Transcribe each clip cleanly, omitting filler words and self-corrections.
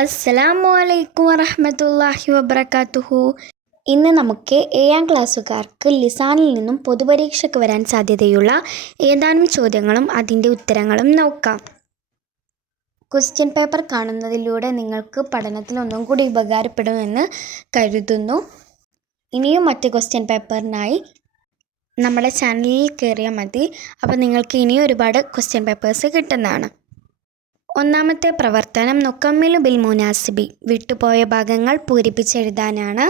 അസ്സലാമു അലൈക്കും വറഹ്മത്തുള്ളാഹി വബറകാതുഹു. ഇന്ന് നമുക്ക് 7ാം ക്ലാസ്സുകാർക്ക് ലിസാനിൽ നിന്നും പൊതുപരീക്ഷയ്ക്ക് വരാൻ സാധ്യതയുള്ള ഏതാനും ചോദ്യങ്ങളും അതിൻ്റെ ഉത്തരങ്ങളും നോക്കാം. ക്വസ്റ്റ്യൻ പേപ്പർ കാണുന്നതിലൂടെ നിങ്ങൾക്ക് പഠനത്തിൽ ഒന്നും കൂടി ഉപകാരപ്പെടുമെന്ന് കരുതുന്നു. ഇനിയും മറ്റ് ക്വസ്റ്റ്യൻ പേപ്പറിനായി നമ്മുടെ ചാനലിൽ കയറിയാൽ മതി. അപ്പോൾ നിങ്ങൾക്ക് ഇനിയും ഒരുപാട് ക്വസ്റ്റ്യൻ പേപ്പേഴ്സ് കിട്ടുന്നതാണ്. ഒന്നാമത്തെ പ്രവർത്തനം നുക്കമ്മിലു ബിൽ മുനാസിബി, വിട്ടുപോയ ഭാഗങ്ങൾ പൂരിപ്പിച്ചെഴുതാനാണ്.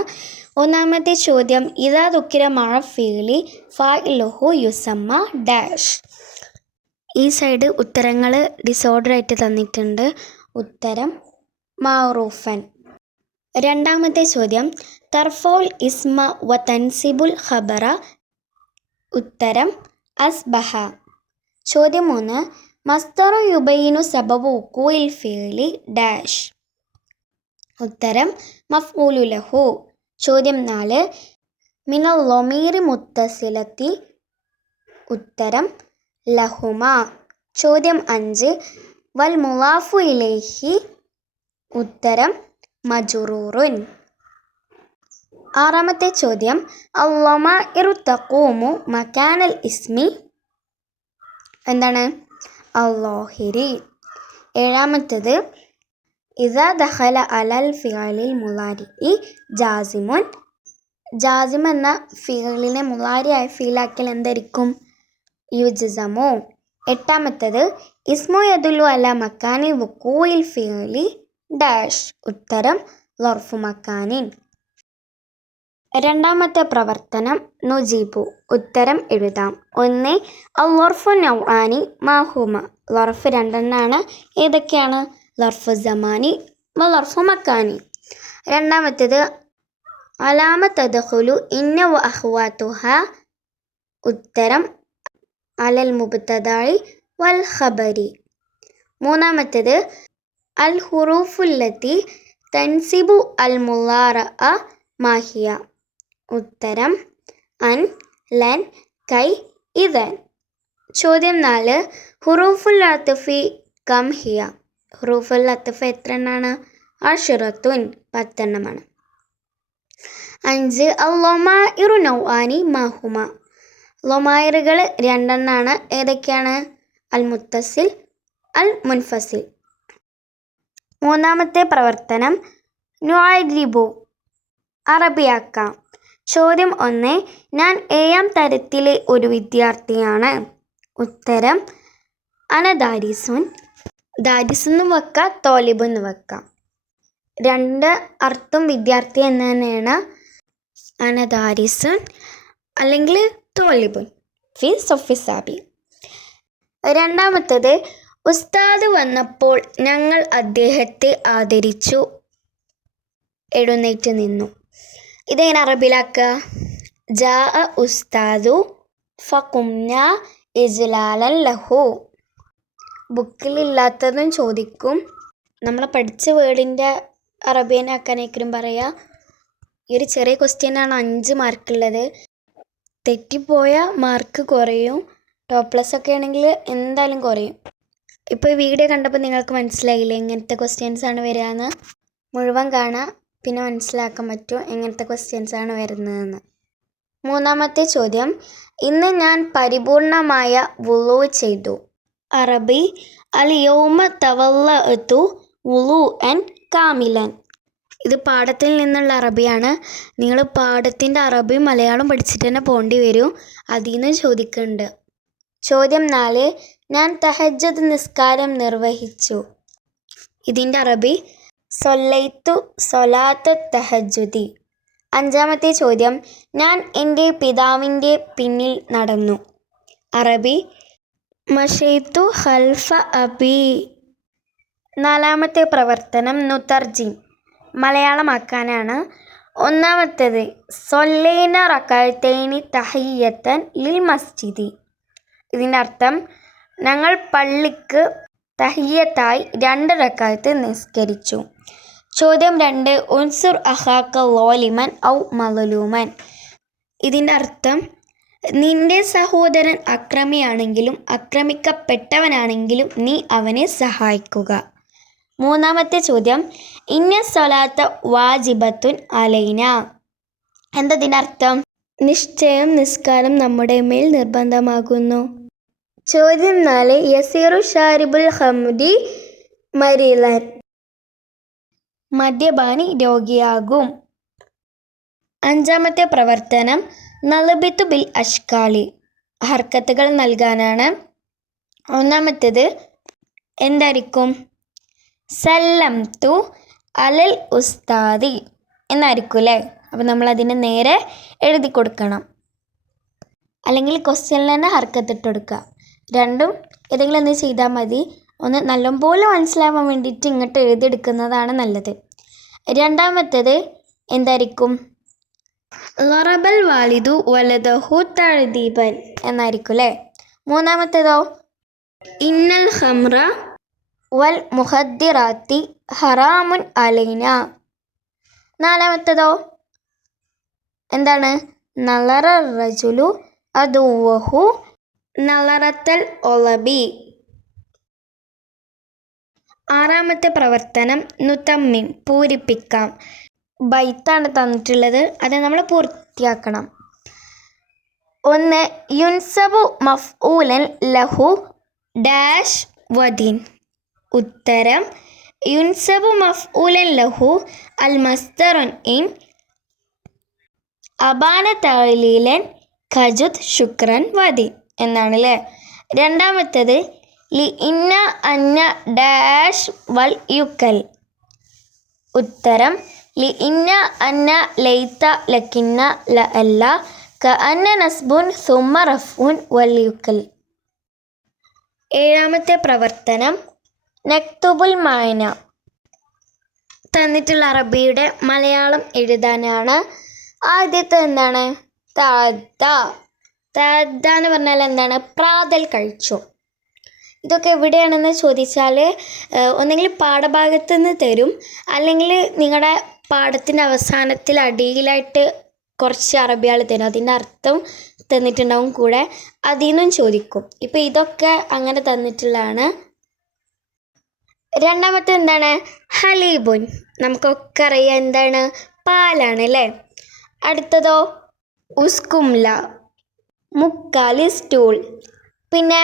ഒന്നാമത്തെ ചോദ്യം, ഇദാ ദുക്കിര മഅ ഫീലി ഫാഇലുഹു യുസമ്മ ഡാഷ്. ഈ സൈഡ് ഉത്തരങ്ങൾ ഡിസോർഡർ ആയിട്ട് തന്നിട്ടുണ്ട്. ഉത്തരം മഅറൂഫൻ. രണ്ടാമത്തെ ചോദ്യം, തർഫൗൽ ഇസ്മ വ തൻസിബുൽ ഖബറ. ഉത്തരം അസ്ബഹ. ചോദ്യം 3, മസ്ദറു യുബയ്യിനു സബബു വുഖൂഇൽ ഫിഅലി ഡാഷ്. ഉത്തരം മഫ്ഊലു ലഹു. ചോദ്യം 4, മിനൽ ളമീരി മുത്തസിലത്തി. ഉത്തരം ലഹുമ. ചോദ്യം 5, വൽ മുളാഫു ഇലൈഹി. ഉത്തരം മജ്റൂറുൻ. ആറാമത്തെ ചോദ്യം, അൽ ളമാഇറു തഖൂമു മകാനൽ ഇസ്മി. എന്താണ്? അൽ-ളാഹിരി. ഏഴാമത്തേത്, ഇദാ ദഖല അലൽ ഫിഅലിൽ മുളാരിഇ ജാസിമുൻ. ജാസിം എന്ന ഫിഅലിനെ മുളാരിയായി ഫീലാക്കിയാൽ എന്തായിരിക്കും? യുജ്സമു. എട്ടാമത്തേത്, ഇസ്മു യദുല്ലു അലാ മക്കാനി വുഖൂഇൽ ഫിഅലി ഡാഷ്. ഉത്തരം ളർഫു മക്കാനിൻ. രണ്ടാമത്തെ പ്രവർത്തനം നുജീബു. ഉത്തരം എഴുതാം. 1, അൽ ളർഫു നൗആനി മാഹുമ. ളർഫ് രണ്ടെണ്ണമാണ്. ഏതൊക്കെയാണ്? ളർഫു സമാനി വ ളർഫു മക്കാനി. രണ്ടാമത്തേത്, അലാമ തദ്ഖുലു ഇന്ന വ അഖ്വാതുഹ. ഉത്തരം അലൽ മുബ്തദഇ വൽ ഖബരി. മൂന്നാമത്തേത്, അൽ ഹുറൂഫുല്ലത്തി തൻസിബു അൽ മുളാറഅ മാഹിയ. ഉത്തരം അൻ, ലൻ, കൈ, ഇദൻ. ചോദ്യം 4, ഹുറൂഫുൽ അത്ഫി കം ഹിയ. ഹുറൂഫുൽ അത്ഫ് എത്ര എണ്ണമാണ്? അശ്റത്തുൻ, 10 എണ്ണമാണ്. 5, അൽ ളമാഇറു നൗആനി മാഹുമ. ലൊമായിറുകൾ രണ്ടെണ്ണമാണ്. ഏതൊക്കെയാണ്? അൽ മുത്തസിൽ, അൽ മുൻഫസിൽ. മൂന്നാമത്തെ പ്രവർത്തനം നുഅരിബു. അറബിയാക്കാം. ചോദ്യം 1, ഞാൻ 7ാം തരത്തിലെ ഒരു വിദ്യാർത്ഥിയാണ്. ഉത്തരം അന ദാരിസുൻ. ദാരിസെന്ന് വെക്കാം, തോലിബെന്ന് വെക്കാം. രണ്ട് അർത്ഥം വിദ്യാർത്ഥി എന്ന് തന്നെയാണ്. അന ദാരിസുൻ അല്ലെങ്കിൽ തോലിബുൻ ഫി സൊഫി സാബി. രണ്ടാമത്തേത്, ഉസ്താദ് വന്നപ്പോൾ ഞങ്ങൾ അദ്ദേഹത്തെ ആദരിച്ചു. എഴുന്നേറ്റ് നിന്നു. ഇതെങ്ങനെ അറബിയിലാക്കുക? ജാ ഉസ്താദു ഫഖുംന ഇജ്ലാലൻ ലഹു. ബുക്കിലില്ലാത്തതും ചോദിക്കും. നമ്മൾ പഠിച്ച വേർഡിൻ്റെ അറബിയനാക്കാനേക്കും പറയുക. ഈ ഒരു ചെറിയ ക്വസ്റ്റ്യനാണ് 5 മാർക്കുള്ളത്. തെറ്റിപ്പോയ മാർക്ക് കുറയും. ടോപ്പ് പ്ലസ് ഒക്കെ ആണെങ്കിൽ എന്തായാലും കുറയും. ഇപ്പോൾ ഈ വീഡിയോ കണ്ടപ്പോൾ നിങ്ങൾക്ക് മനസ്സിലായില്ലേ എങ്ങനത്തെ ക്വസ്റ്റ്യൻസാണ് വരികയെന്ന്? മുഴുവൻ കാണാം, പിന്നെ മനസ്സിലാക്കാൻ പറ്റും എങ്ങനത്തെ ക്വസ്റ്റ്യൻസാണ് വരുന്നതെന്ന്. മൂന്നാമത്തെ ചോദ്യം, ഇന്ന് ഞാൻ പരിപൂർണമായ വുളൂ ചെയ്തു. അറബി, അൽ യൗമ തവല്ലഅതു വുളൂഅൻ കാമിലൻ. ഇത് പാഠത്തിൽ നിന്നുള്ള അറബിയാണ്. നിങ്ങൾ പാഠത്തിൻ്റെ അറബിയും മലയാളം പഠിച്ചിട്ട് തന്നെ പോകേണ്ടി വരും. അതിൽ നിന്ന് ചോദിക്കുന്നുണ്ട്. ചോദ്യം 4, ഞാൻ തഹജ്ജുദ് നിസ്കാരം നിർവഹിച്ചു. ഇതിൻ്റെ അറബി, സൊല്ലൈത്തു സൊലാത്ത തഹജ്ജുദി. അഞ്ചാമത്തെ ചോദ്യം, ഞാൻ എൻ്റെ പിതാവിൻ്റെ പിന്നിൽ നടന്നു. അറബി, മശൈത്തു ഖൽഫ അബി. നാലാമത്തെ പ്രവർത്തനം നുതർജിം. മലയാളമാക്കാനാണ്. ഒന്നാമത്തേത്, സൊല്ലൈന റകഅത്തൈനി തഹിയ്യത്തൻ ലിൽ മസ്ജിദി. ഇതിൻ്റെ അർത്ഥം, ഞങ്ങൾ പള്ളിക്ക് തഹിയ്യത്തായി 2 റക്അത്ത് നിസ്കരിച്ചു. ചോദ്യം 2, ഉൻസുർ അഖാക ളാലിമൻ ഔ മളലൂമൻ. ഇതിൻ്റെ അർത്ഥം, നിന്റെ സഹോദരൻ അക്രമിയാണെങ്കിലും ആക്രമിക്കപ്പെട്ടവനാണെങ്കിലും നീ അവനെ സഹായിക്കുക. മൂന്നാമത്തെ ചോദ്യം, ഇന്ന സ്വലാത്ത വാജിബത്തുൻ അലൈന. എന്തതിനർത്ഥം? നിശ്ചയം നിസ്കാരം നമ്മുടെ മേൽ നിർബന്ധമാകുന്നു. ചോദ്യം 4. യസീറു ഷാരിബുൽ ഹംദി മരിലൻ. മദ്യപാനി രോഗിയാകും. 5-ാമത്തെ പ്രവർത്തനം നലബിത്തു ബിൽ അഷ്കാലി. ഹർക്കത്തുകൾ നൽകാനാണ്. 1-ാമത്തേത് എന്തായിരിക്കും? സല്ലം തു അലൽ ഉസ്താദി എന്നായിരിക്കും അല്ലേ. അപ്പം നമ്മളതിന് നേരെ എഴുതി കൊടുക്കണം, അല്ലെങ്കിൽ ക്വസ്റ്റ്യനിൽ തന്നെ ഹർക്കത്തിട്ട് കൊടുക്കുക. രണ്ടും ഏതെങ്കിലും ഒന്ന് ചെയ്താൽ മതി. ഒന്ന് നല്ലപോലെ മനസ്സിലാവാൻ വേണ്ടിയിട്ട് ഇങ്ങോട്ട് എഴുതിയെടുക്കുന്നതാണ് നല്ലത്. 2-ാമത്തേത് എന്തായിരിക്കും? ലറബൽ വാലിദു വലദഹു തഅദീബൻ എന്നായിരിക്കും അല്ലേ. 3-ാമത്തേതോ? ഇന്നൽ ഖംറ വൽ മുഖദ്ദിറാത്തി ഹറാമുൻ അലൈന. 4-ാമത്തേതോ എന്താണ്? നളറ റജുലു അദുവഹു നളറത്തൽ ഒളബി. 6-ാമത്തെ പ്രവർത്തനം നുതമ്മിം പൂരിപ്പിക്കാം. ബൈത്താണ് തന്നിട്ടുള്ളത്, അത് നമ്മൾ പൂർത്തിയാക്കണം. 1. യുൻസബു മഫ്ഊലൻ ലഹു ഡാഷ് വദിൻ. ഉത്തരം യുൻസബു മഫ്ഊലൻ ലഹു അൽ മസ്ദറുൻ ഇൻ അബാന തഅലീലൻ ഖജുദ് ശുക്രൻ വദി എന്നാണ് അല്ലേ. 2-ാമത്തേത് ലി ഇന്ന അന്ന ഡാഷ് വൽ യുക്കൽ. ഉത്തരം ലി ഇന്ന അന്ന ലൈത്ത ലക്കിന്ന ല അല്ല ക അന്ന നസ്ബുൻ സുമ്മ റഫ്ഉൻ വൽ യുക്കൽ. 7-ാമത്തെ പ്രവർത്തനം നക്തുബുൽ മായന. തന്നിട്ടുള്ള അറബിയുടെ മലയാളം എഴുതാനാണ്. ആദ്യത്തെ എന്താണ്? തഅദ്ദ. തഅദ്ദ എന്ന് പറഞ്ഞാൽ എന്താണ്? പ്രാതൽ കഴിച്ചു. ഇതൊക്കെ എവിടെയാണെന്ന് ചോദിച്ചാൽ ഒന്നെങ്കിൽ പാഠഭാഗത്ത് നിന്ന് തരും, അല്ലെങ്കിൽ നിങ്ങളുടെ പാഠത്തിൻ്റെ അവസാനത്തിൽ അടിയിലായിട്ട് കുറച്ച് അറബികൾ തരും. അതിൻ്റെ അർത്ഥം തന്നിട്ടുണ്ടാവും കൂടെ, അതിൽ നിന്നും ചോദിക്കും. ഇപ്പോൾ ഇതൊക്കെ അങ്ങനെ തന്നിട്ടുള്ളതാണ്. 2-ാമത്തെ എന്താണ്? ഹലീബുൻ. നമുക്കൊക്കെ അറിയാം എന്താണ്? പാലാണ് അല്ലേ. അടുത്തതോ? ഉസ്കുംല, മുക്കാലി സ്റ്റൂൾ. പിന്നെ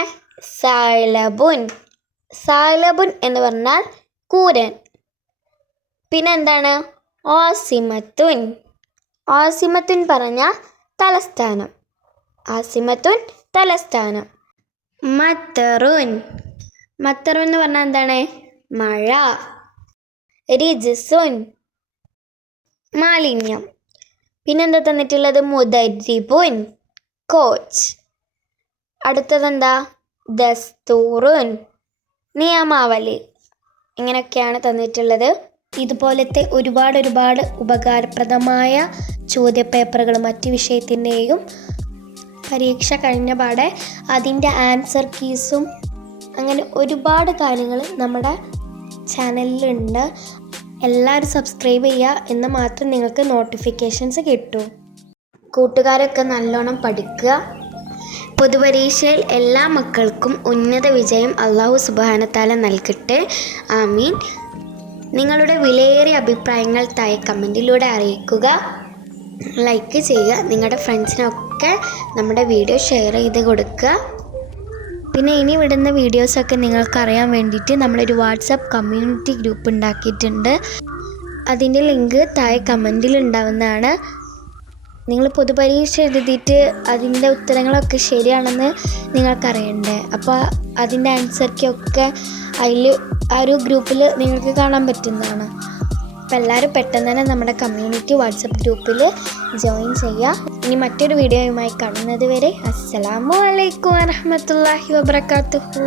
സാലബുൻ. സാലബുൻ എന്ന് പറഞ്ഞാൽ കൂരൻ. പിന്നെ എന്താണ്? ആസിമത്തുൻ. ആസിമത്തുൻ പറഞ്ഞാൽ തലസ്ഥാനം. ആസിമത്തുൻ തലസ്ഥാനം. മത്തറുൻ. മത്തറുൻ എന്ന് പറഞ്ഞാൽ എന്താണ്? മഴ. റിജ്സുൻ മാലിന്യം. പിന്നെന്താ തന്നിട്ടുള്ളത്? മുദരിബുൻ കോച്ച്. അടുത്തതെന്താ? ദസ്തൂറുൻ നിയമാവലി. ഇങ്ങനെയൊക്കെയാണ് തന്നിട്ടുള്ളത്. ഇതുപോലത്തെ ഒരുപാട് ഉപകാരപ്രദമായ ചോദ്യപേപ്പറുകൾ മറ്റ് വിഷയത്തിൻ്റെയും പരീക്ഷ കഴിഞ്ഞ പാടെ അതിൻ്റെ ആൻസർ കീസും അങ്ങനെ ഒരുപാട് കാര്യങ്ങൾ നമ്മുടെ ചാനലിലുണ്ട്. എല്ലാവരും സബ്സ്ക്രൈബ് ചെയ്യുക, എന്ന് മാത്രം നിങ്ങൾക്ക് നോട്ടിഫിക്കേഷൻസ് കിട്ടും. കൂട്ടുകാരൊക്കെ നല്ലോണം പഠിക്കുക. പൊതുപരീക്ഷയിൽ എല്ലാ മക്കൾക്കും ഉന്നത വിജയം അല്ലാഹു സുബ്ഹാനഹു തആല നൽകട്ടെ. ആമീൻ. നിങ്ങളുടെ വിലയേറിയ അഭിപ്രായങ്ങൾ താഴെ കമൻറ്റിലൂടെ അറിയിക്കുക. ലൈക്ക് ചെയ്യുക. നിങ്ങളുടെ ഫ്രണ്ട്സിനൊക്കെ നമ്മുടെ വീഡിയോ ഷെയർ ചെയ്ത് കൊടുക്കുക. പിന്നെ ഇനി വിടുന്ന വീഡിയോസൊക്കെ നിങ്ങൾക്കറിയാൻ വേണ്ടിയിട്ട് നമ്മളൊരു വാട്സപ്പ് കമ്മ്യൂണിറ്റി ഗ്രൂപ്പ് ഉണ്ടാക്കിയിട്ടുണ്ട്. അതിൻ്റെ ലിങ്ക് താഴെ കമൻറ്റിൽ ഉണ്ടാവുന്നതാണ്. നിങ്ങൾ പൊതുപരീക്ഷ എഴുതിയിട്ട് അതിൻ്റെ ഉത്തരങ്ങളൊക്കെ ശരിയാണെന്ന് നിങ്ങൾക്കറിയണ്ടേ. അപ്പോൾ അതിൻ്റെ ആൻസർക്കൊക്കെ അതിൽ ആ ഒരു ഗ്രൂപ്പിൽ നിങ്ങൾക്ക് കാണാൻ പറ്റുന്നതാണ്. അപ്പോൾ എല്ലാവരും പെട്ടെന്ന് തന്നെ നമ്മുടെ കമ്മ്യൂണിറ്റി വാട്സപ്പ് ഗ്രൂപ്പിൽ ജോയിൻ ചെയ്യുക. ഇനി മറ്റൊരു വീഡിയോയുമായി കാണുന്നത് വരെ അസ്സലാമു അലൈക്കും വറഹ്മത്തുള്ളാഹി വബറകാതുഹു.